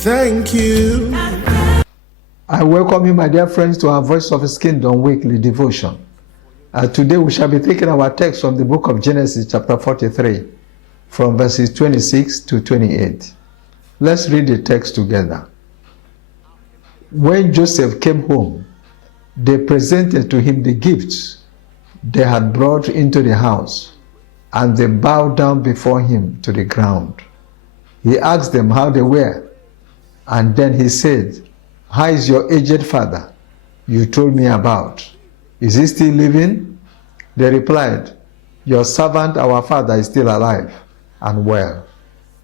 Thank you. I welcome you, my dear friends, to our Voice of His Kingdom weekly devotion. Today we shall be taking our text from the book of Genesis chapter 43, from verses 26 to 28. Let's read the text together. When Joseph came home, they presented to him the gifts they had brought into the house, and they bowed down before him to the ground. He asked them how they were, and then he said, "How is your aged father you told me about? Is he still living?" They replied, "Your servant, our father, is still alive and well."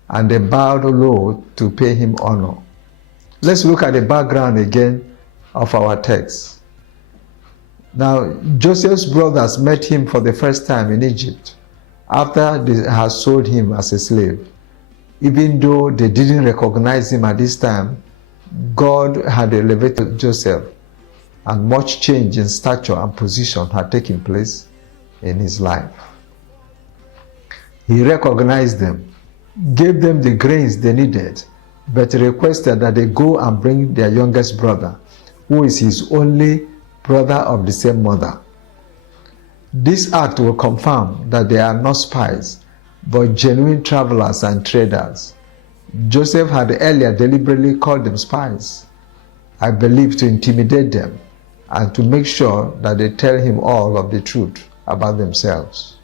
And they bowed low to pay him honor. Let's look at the background again of our text. Now, Joseph's brothers met him for the first time in Egypt after they had sold him as a slave. Even though they didn't recognize him at this time, God had elevated Joseph, and much change in stature and position had taken place in his life. He recognized them, gave them the grains they needed, but requested that they go and bring their youngest brother, who is his only brother of the same mother. This act will confirm that they are not spies, but genuine travelers and traders. Joseph had earlier deliberately called them spies, I believe, to intimidate them and to make sure that they tell him all of the truth about themselves.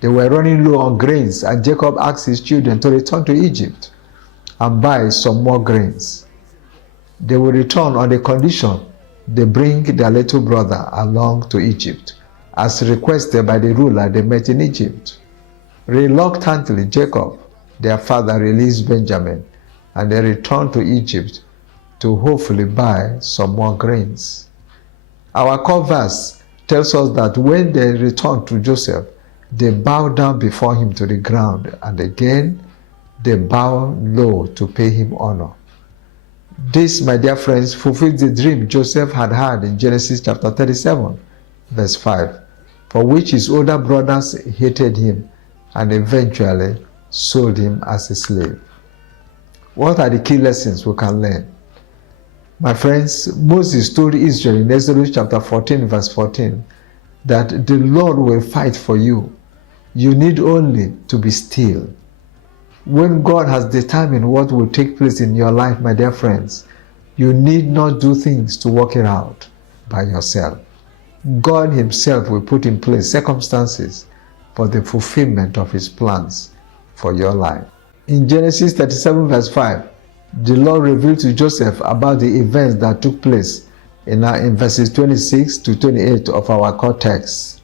They were running low on grains, and Jacob asked his children to return to Egypt and buy some more grains. They will return on the condition they bring their little brother along to Egypt, as requested by the ruler they met in Egypt. Reluctantly, Jacob, their father, released Benjamin, and they returned to Egypt to hopefully buy some more grains. Our core verse tells us that when they returned to Joseph, they bowed down before him to the ground, and again they bowed low to pay him honor. This, my dear friends, fulfills the dream Joseph had had in Genesis chapter 37, verse 5, for which his older brothers hated him and eventually sold him as a slave. What are the key lessons we can learn? My friends, Moses told Israel in Exodus chapter 14, verse 14, that the Lord will fight for you. You need only to be still. When God has determined what will take place in your life, my dear friends, you need not do things to work it out by yourself. God himself will put in place circumstances for the fulfillment of his plans for your life. In Genesis 37 verse 5, the Lord revealed to Joseph about the events that took place in verses 26 to 28 of our core text.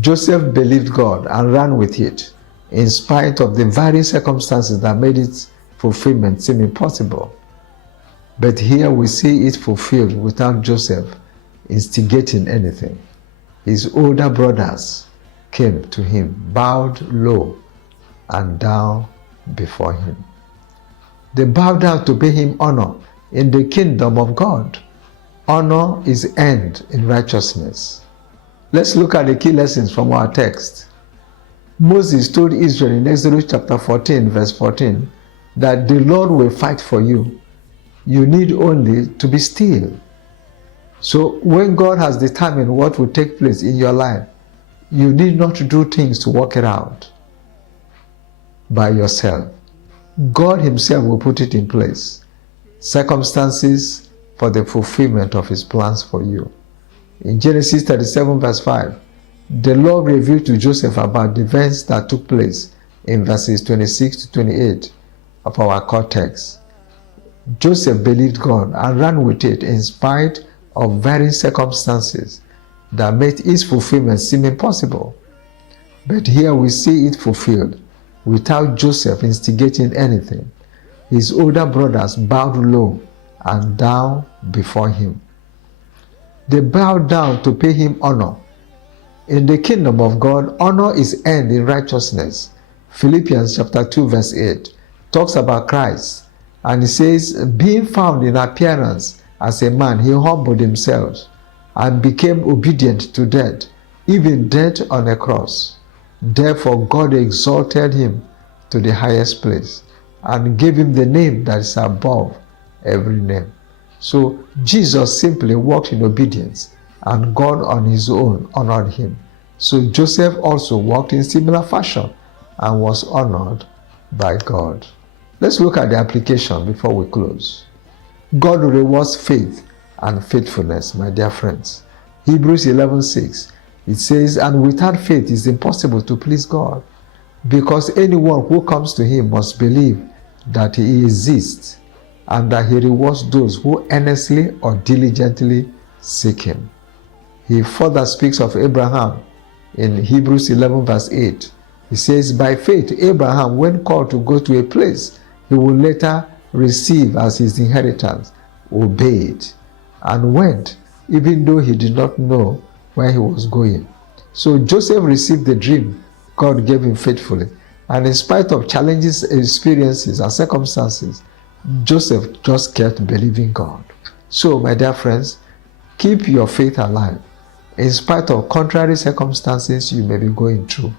Joseph believed God and ran with it, in spite of the various circumstances that made its fulfillment seem impossible. But here we see it fulfilled without Joseph instigating anything. His older brothers came to him, bowed low and down before him. They bowed down to pay him honor in the kingdom of God. Honor is earned in righteousness. Let's look at the key lessons from our text. Moses told Israel in Exodus chapter 14, verse 14, that the Lord will fight for you. You need only to be still. So when God has determined what will take place in your life, you need not do things to work it out by yourself. God himself will put it in place. Circumstances for the fulfillment of his plans for you. In Genesis 37 verse 5, the Lord revealed to Joseph about the events that took place in verses 26 to 28 of our core text. Joseph believed God and ran with it in spite of varying circumstances that made its fulfillment seem impossible. But here we see it fulfilled without Joseph instigating anything. His older brothers bowed low and down before him. They bowed down to pay him honor. In the kingdom of God, honor is earned in righteousness. Philippians chapter 2 verse 8 talks about Christ, and it says, being found in appearance as a man, he humbled himself and became obedient to death, even death on a cross. Therefore God exalted him to the highest place and gave him the name that is above every name. So Jesus simply walked in obedience, and God on his own honored him. So Joseph also walked in similar fashion and was honored by God. Let's look at the application before we close. God rewards faith and faithfulness, my dear friends. Hebrews 11:6, it says, and without faith it is impossible to please God, because anyone who comes to him must believe that he exists and that he rewards those who earnestly or diligently seek him. He further speaks of Abraham in Hebrews 11:8. He says, by faith Abraham, when called to go to a place he will later receive as his inheritance, obeyed and went, even though he did not know where he was going. So Joseph received the dream God gave him faithfully, and in spite of challenges, experiences, and circumstances, Joseph just kept believing God. So, my dear friends, keep your faith alive. In spite of contrary circumstances you may be going through,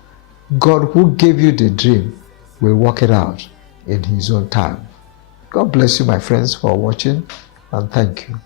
God who gave you the dream will work it out in his own time. God bless you, my friends, for watching, and thank you.